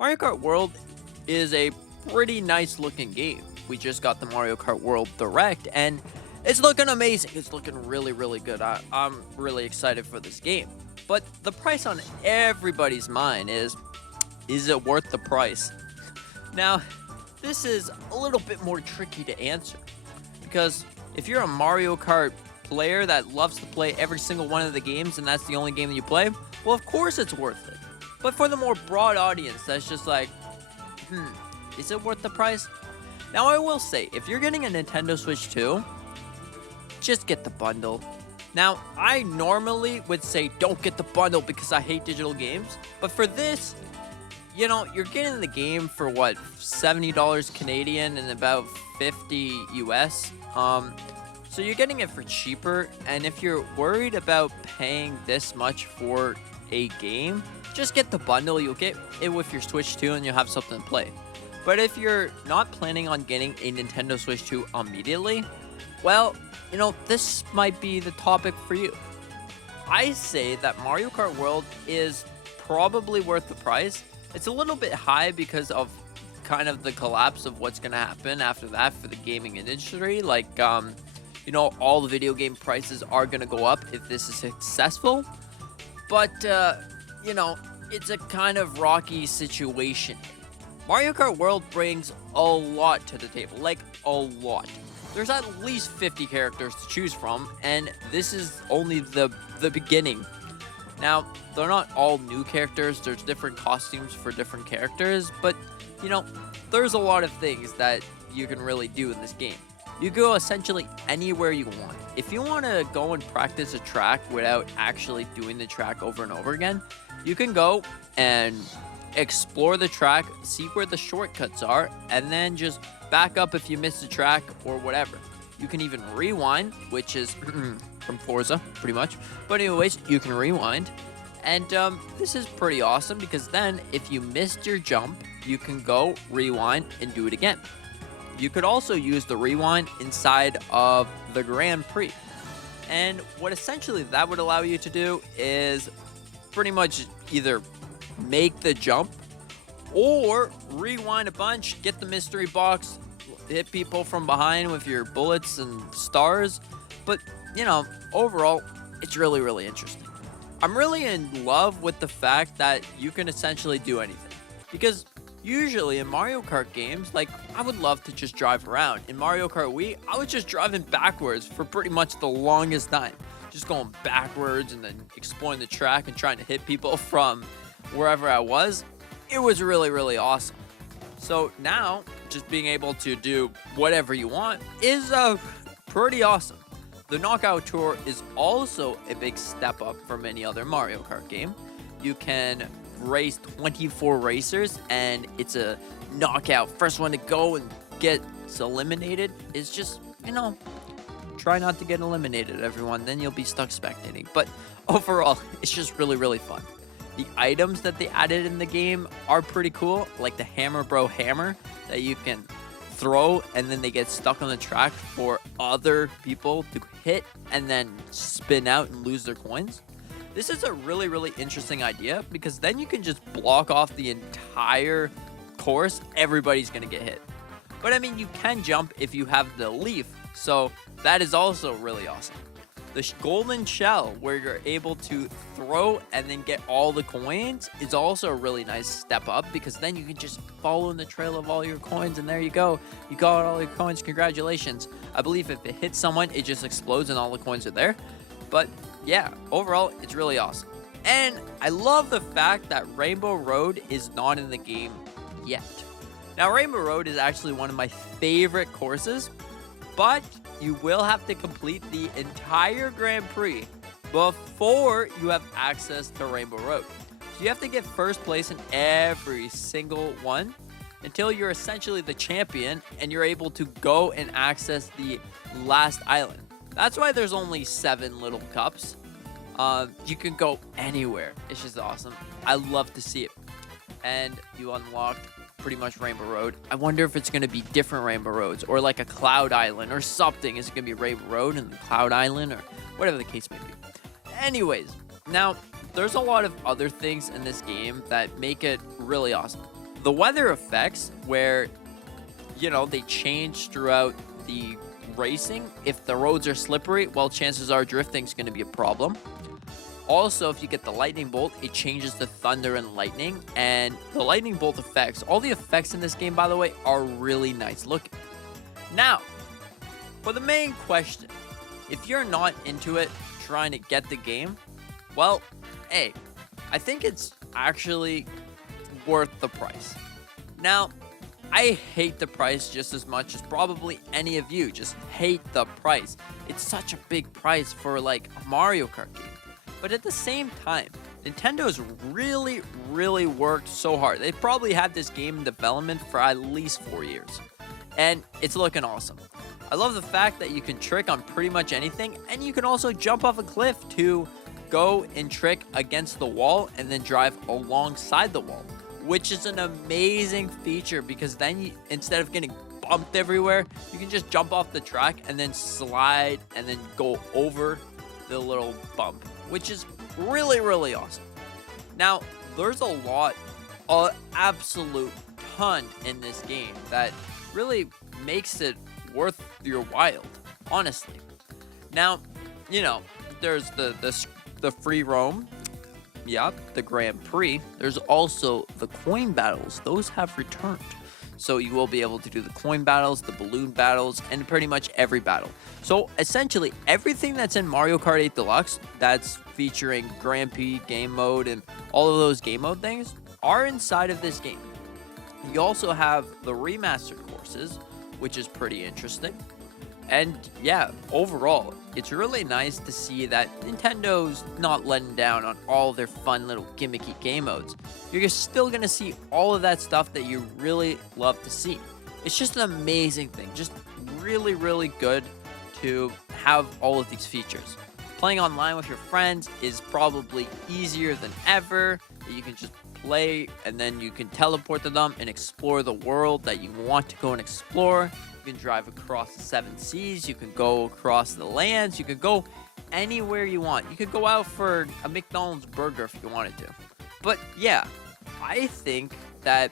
Mario Kart World is a pretty nice looking game. We just got the Mario Kart World Direct and it's looking amazing. It's looking really, really good. I'm really excited for this game. But the price on everybody's mind is it worth the price? Now, this is a little bit more tricky to answer because if you're a Mario Kart player that loves to play every single one of the games and that's the only game that you play, well, of course it's worth it. But for the more broad audience that's just like, is it worth the price? Now, I will say, if you're getting a Nintendo Switch 2, just get the bundle. Now, I normally would say don't get the bundle because I hate digital games, but for this, you're getting the game for what, $70 Canadian and about 50 US. So you're getting it for cheaper, and if you're worried about paying this much for a game, just get the bundle. You'll get it with your Switch 2 and you'll have something to play. But if you're not planning on getting a Nintendo Switch 2 immediately, well, this might be the topic for you. I say that Mario Kart World is probably worth the price. It's a little bit high because of kind of the collapse of what's going to happen after that for the gaming industry. Like, all the video game prices are going to go up if this is successful. But, it's a kind of rocky situation. Mario Kart World brings a lot to the table, like a lot. There's at least 50 characters to choose from, and this is only the beginning. Now, they're not all new characters, there's different costumes for different characters, but, there's a lot of things that you can really do in this game. You go essentially anywhere you want. If you want to go and practice a track without actually doing the track over and over again, you can go and explore the track, see where the shortcuts are, and then just back up if you miss the track or whatever. You can even rewind, which is from Forza, pretty much. But anyways, you can rewind. And this is pretty awesome because then if you missed your jump, you can go rewind and do it again. You could also use the rewind inside of the Grand Prix. And what essentially that would allow you to do is pretty much either make the jump or rewind a bunch, get the mystery box, hit people from behind with your bullets and stars. But, overall, it's really, really interesting. I'm really in love with the fact that you can essentially do anything. Because usually in Mario Kart games, I would love to just drive around. In Mario Kart Wii, I was just driving backwards for pretty much the longest time. Just going backwards and then exploring the track and trying to hit people from wherever I was. It was really, really awesome. So now, just being able to do whatever you want is pretty awesome. The Knockout Tour is also a big step up from any other Mario Kart game. You can race 24 racers, and it's a knockout. First one to go and gets eliminated is just, try not to get eliminated, everyone. Then you'll be stuck spectating. But overall, it's just really, really fun. The items that they added in the game are pretty cool, like the Hammer Bro Hammer that you can throw and then they get stuck on the track for other people to hit and then spin out and lose their coins. This is a really, really interesting idea because then you can just block off the entire course. Everybody's going to get hit. But I mean, you can jump if you have the leaf, so that is also really awesome. The golden shell, where you're able to throw and then get all the coins, is also a really nice step up because then you can just follow in the trail of all your coins, and there you go. You got all your coins. Congratulations. I believe if it hits someone, it just explodes and all the coins are there. But yeah, overall, it's really awesome. And I love the fact that Rainbow Road is not in the game yet. Now, Rainbow Road is actually one of my favorite courses, but you will have to complete the entire Grand Prix before you have access to Rainbow Road. So you have to get first place in every single one until you're essentially the champion and you're able to go and access the last island. That's why there's only 7 little cups. You can go anywhere. It's just awesome. I love to see it. And you unlocked pretty much Rainbow Road. I wonder if it's going to be different Rainbow Roads or like a Cloud Island or something. Is it going to be Rainbow Road and the Cloud Island or whatever the case may be? Anyways, now there's a lot of other things in this game that make it really awesome. the weather effects where, they change throughout the racing. If the roads are slippery, well, chances are drifting is going to be a problem. Also, if you get the lightning bolt, it changes the thunder and lightning, and the lightning bolt effects, all the effects in this game, by the way, are really nice looking. Now, for the main question, if you're not into it, trying to get the game, well, hey, I think it's actually worth the price. Now, I hate the price just as much as probably any of you. Just hate the price. It's such a big price for like a Mario Kart game. But at the same time, Nintendo's really, really worked so hard. They've probably had this game in development for at least 4 years. And it's looking awesome. I love the fact that you can trick on pretty much anything. And you can also jump off a cliff to go and trick against the wall and then drive alongside the wall. Which is an amazing feature because then instead of getting bumped everywhere, you can just jump off the track and then slide and then go over the little bump, which is really, really awesome. Now, there's a lot, an absolute ton in this game that really makes it worth your while, honestly. Now, there's the free roam. Yep, the Grand Prix. There's also the coin battles. Those have returned. So you will be able to do the coin battles, the balloon battles, and pretty much every battle. So essentially, everything that's in Mario Kart 8 Deluxe that's featuring Grand Prix game mode and all of those game mode things are inside of this game. You also have the remastered courses, which is pretty interesting. And yeah, overall, it's really nice to see that Nintendo's not letting down on all their fun little gimmicky game modes. You're still going to see all of that stuff that you really love to see. It's just an amazing thing. Just really, really good to have all of these features. Playing online with your friends is probably easier than ever. You can just play and then you can teleport to them and explore the world that you want to go and explore. You can drive across the 7 seas. You can go across the lands. You can go anywhere you want. You could go out for a McDonald's burger if you wanted to. But yeah, I think that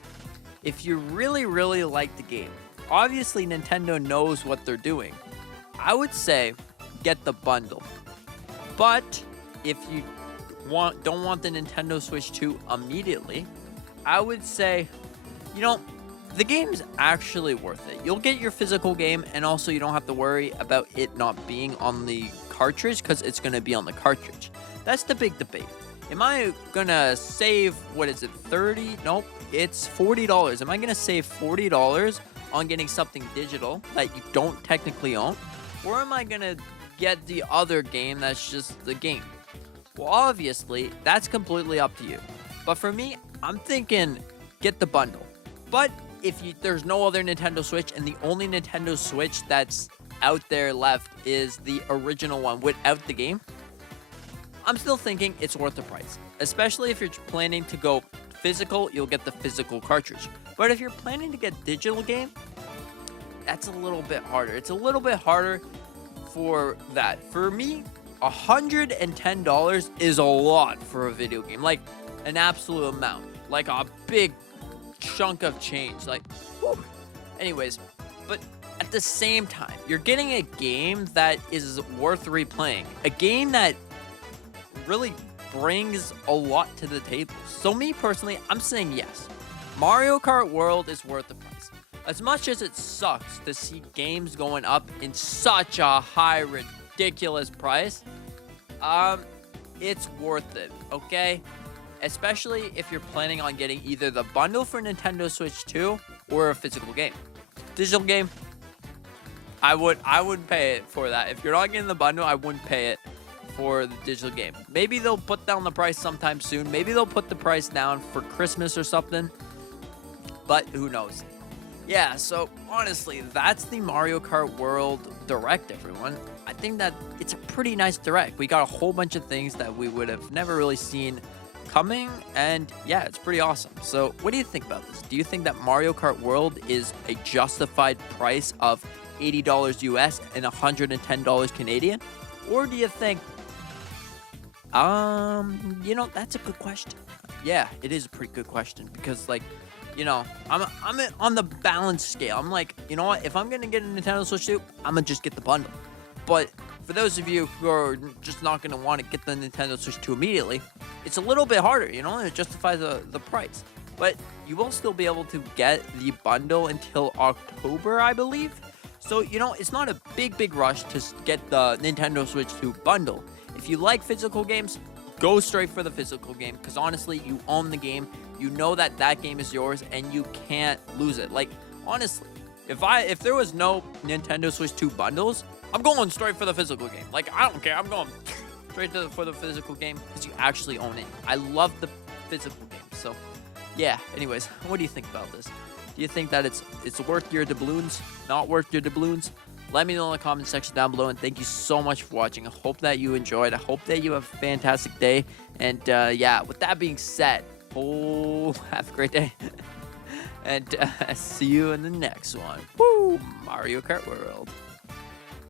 if you really, really like the game, obviously Nintendo knows what they're doing. I would say get the bundle. But if you don't want the Nintendo Switch 2 immediately, I would say, the game's actually worth it. You'll get your physical game, and also you don't have to worry about it not being on the cartridge because it's going to be on the cartridge. That's the big debate. Am I going to save, 30? Nope, it's $40. Am I going to save $40 on getting something digital that you don't technically own? Or am I going to get the other game that's just the game? Well, obviously, that's completely up to you. But for me, I'm thinking get the bundle. But if there's no other Nintendo Switch and the only Nintendo Switch that's out there left is the original one without the game, I'm still thinking it's worth the price. Especially if you're planning to go physical, you'll get the physical cartridge. But if you're planning to get digital game, that's a little bit harder. It's a little bit harder for that. For me, $110 is a lot for a video game. Like an absolute amount. Like a big chunk of change. Like, whew. Anyways, but at the same time, you're getting a game that is worth replaying. A game that really brings a lot to the table. So me personally, I'm saying yes. Mario Kart World is worth the price. As much as it sucks to see games going up in such a high, ridiculous price, it's worth it, okay? Especially if you're planning on getting either the bundle for Nintendo Switch 2 or a physical game. Digital game, I wouldn't pay it for that. If you're not getting the bundle, I wouldn't pay it for the digital game. Maybe they'll put down the price sometime soon. Maybe they'll put the price down for Christmas or something. But who knows? Yeah, so honestly, that's the Mario Kart World Direct, everyone. I think that it's a pretty nice Direct. We got a whole bunch of things that we would have never really seen coming, and yeah, it's pretty awesome. So what do you think about this? Do you think that Mario Kart World is a justified price of $80 US and $110 Canadian? Or do you think, that's a good question. Yeah, it is a pretty good question because, like, you know, I'm on the balance scale. I'm like, you know what? If I'm gonna get a Nintendo Switch 2, I'm gonna just get the bundle. But for those of you who are just not gonna want to get the Nintendo Switch 2 immediately, it's a little bit harder, you know, and it justifies the price. But you will still be able to get the bundle until October, I believe. So, you know, it's not a big rush to get the Nintendo Switch 2 bundle. If you like physical games, go straight for the physical game, because honestly, you own the game. You know that that game is yours, and you can't lose it. Like, honestly, if there was no Nintendo Switch 2 bundles, I'm going straight for the physical game. Like, I don't care. I'm going straight for the physical game because you actually own it. I love the physical game. So, yeah. Anyways, what do you think about this? Do you think that it's worth your doubloons? Not worth your doubloons? Let me know in the comment section down below, and thank you so much for watching. I hope that you enjoyed. I hope that you have a fantastic day. And yeah, with that being said, have a great day. And see you in the next one. Woo! Mario Kart World.